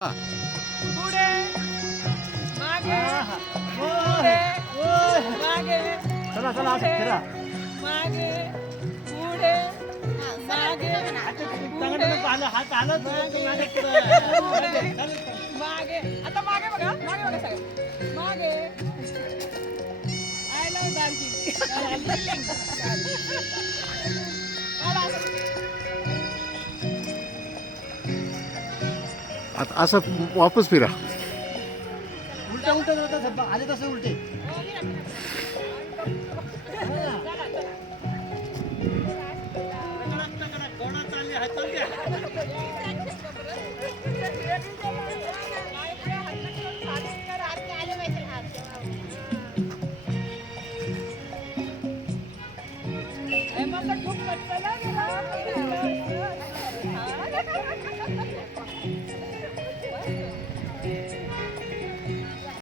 हा. पुढे मागे पुढे मागे चला चला असं फिरा. मागे पुढे मागे चांगलं पाहिलं हात आलं मागे आता मागे बघा सगळं मागे आय लव्ह दार्जिलिंग आता असं वापस फिरा. उलटा उलटा आले तसं उलटे.